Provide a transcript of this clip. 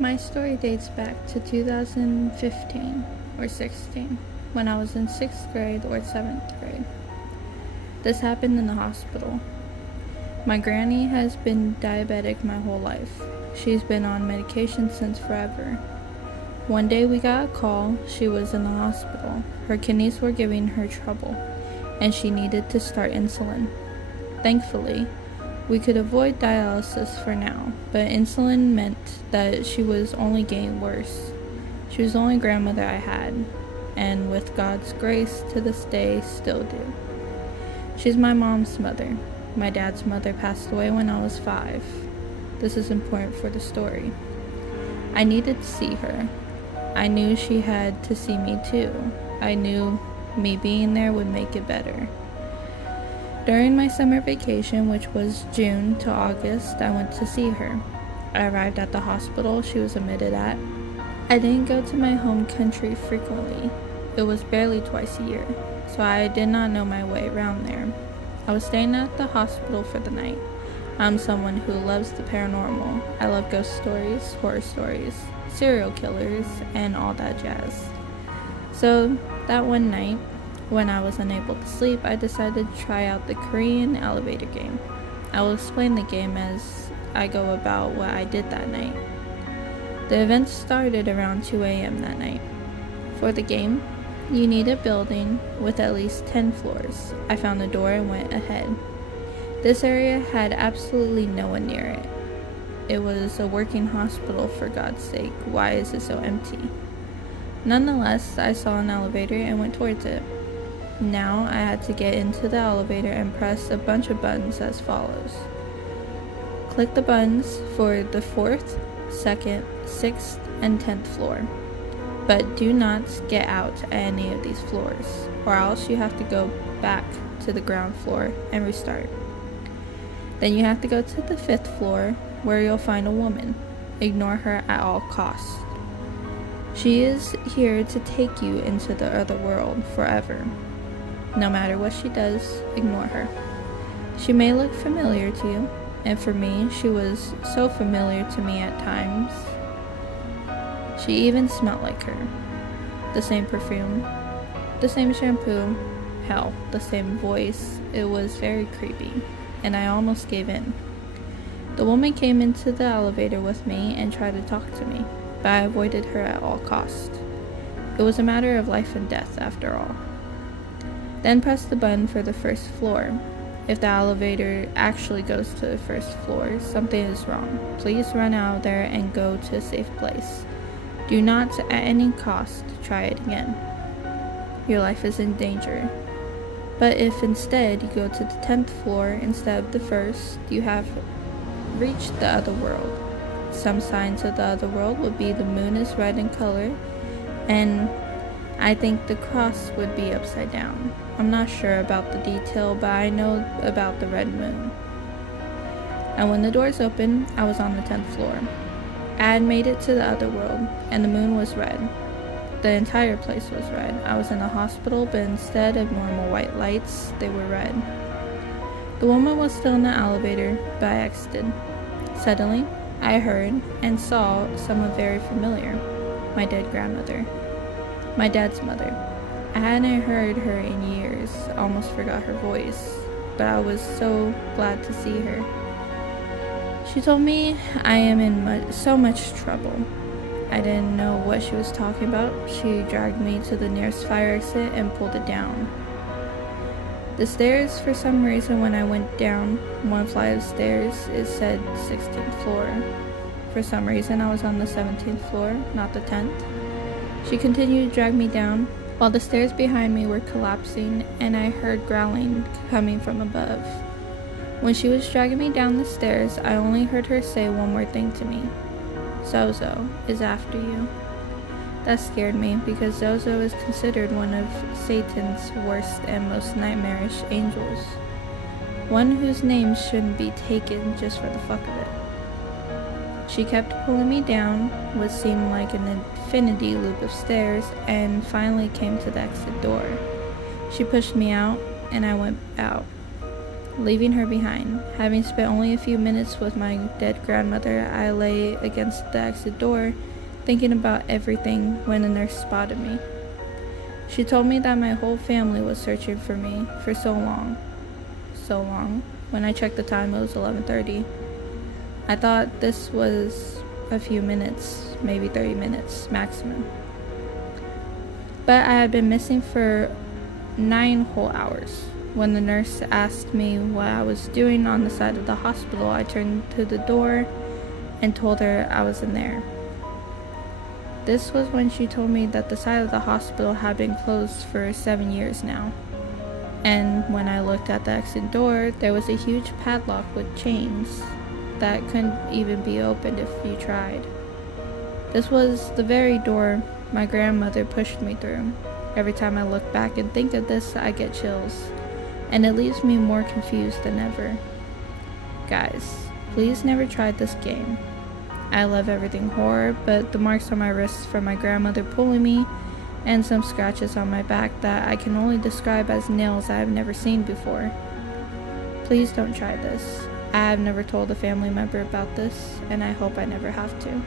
My story dates back to 2015 or 16, when I was in 6th grade or 7th grade. This happened in the hospital. My granny has been diabetic my whole life. She's been on medication since forever. One day we got a call. She was in the hospital. Her kidneys were giving her trouble, and she needed to start insulin. Thankfully, we could avoid dialysis for now, but insulin meant that she was only getting worse. She was the only grandmother I had, and with God's grace to this day still do. She's my mom's mother. My dad's mother passed away when I was 5. This is important for the story. I needed to see her. I knew she had to see me too. I knew me being there would make it better. During my summer vacation, which was June to August, I went to see her. I arrived at the hospital she was admitted at. I didn't go to my home country frequently. It was barely twice a year, so I did not know my way around there. I was staying at the hospital for the night. I'm someone who loves the paranormal. I love ghost stories, horror stories, serial killers, and all that jazz. So that one night, when I was unable to sleep, I decided to try out the Korean elevator game. I will explain the game as I go about what I did that night. The event started around 2 a.m. that night. For the game, you need a building with at least 10 floors. I found a door and went ahead. This area had absolutely no one near it. It was a working hospital, for God's sake. Why is it so empty? Nonetheless, I saw an elevator and went towards it. Now I had to get into the elevator and press a bunch of buttons as follows. Click the buttons for the 4th, 2nd, 6th, and 10th floor. But do not get out at any of these floors, or else you have to go back to the ground floor and restart. Then you have to go to the 5th floor, where you'll find a woman. Ignore her at all costs. She is here to take you into the other world forever. No matter what she does, ignore her. She may look familiar to you, and for me, she was so familiar to me at times. She even smelled like her. The same perfume, the same shampoo, hell, the same voice. It was very creepy, and I almost gave in. The woman came into the elevator with me and tried to talk to me, but I avoided her at all costs. It was a matter of life and death after all. Then press the button for the 1st floor. If the elevator actually goes to the 1st floor, something is wrong. Please run out of there and go to a safe place. Do not at any cost try it again. Your life is in danger. But if instead you go to the 10th floor instead of the 1st, you have reached the other world. Some signs of the other world would be the moon is red in color, and I think the cross would be upside down. I'm not sure about the detail, but I know about the red moon. And when the doors opened, I was on the 10th floor. I had made it to the other world, and the moon was red. The entire place was red. I was in a hospital, but instead of normal white lights, they were red. The woman was still in the elevator, but I exited. Suddenly, I heard and saw someone very familiar. My dead grandmother. My dad's mother. I hadn't heard her in years, almost forgot her voice, but I was so glad to see her. She told me I am in so much trouble. I didn't know what she was talking about. She dragged me to the nearest fire exit and pulled it down. The stairs, for some reason, when I went down one flight of stairs, it said 16th floor. For some reason, I was on the 17th floor, not the 10th. She continued to drag me down, while the stairs behind me were collapsing, and I heard growling coming from above. When she was dragging me down the stairs, I only heard her say one more thing to me. Zozo is after you. That scared me, because Zozo is considered one of Satan's worst and most nightmarish angels. One whose name shouldn't be taken just for the fuck of it. She kept pulling me down what seemed like an infinity loop of stairs, and finally came to the exit door. She pushed me out, and I went out. leaving her behind. Having spent only a few minutes with my dead grandmother, I lay against the exit door, thinking about everything when a nurse spotted me. She told me that my whole family was searching for me for so long. So long. When I checked the time, it was 11:30. I thought this was a few minutes, maybe 30 minutes maximum. But I had been missing for 9 whole hours. When the nurse asked me what I was doing on the side of the hospital, I turned to the door and told her I was in there. This was when she told me that the side of the hospital had been closed for 7 years now. And when I looked at the exit door, there was a huge padlock with chains that couldn't even be opened if you tried. This was the very door my grandmother pushed me through. Every time I look back and think of this, I get chills, and it leaves me more confused than ever. Guys, please never try this game. I love everything horror, but the marks on my wrists from my grandmother pulling me, and some scratches on my back that I can only describe as nails I have never seen before. Please don't try this. I have never told a family member about this, and I hope I never have to.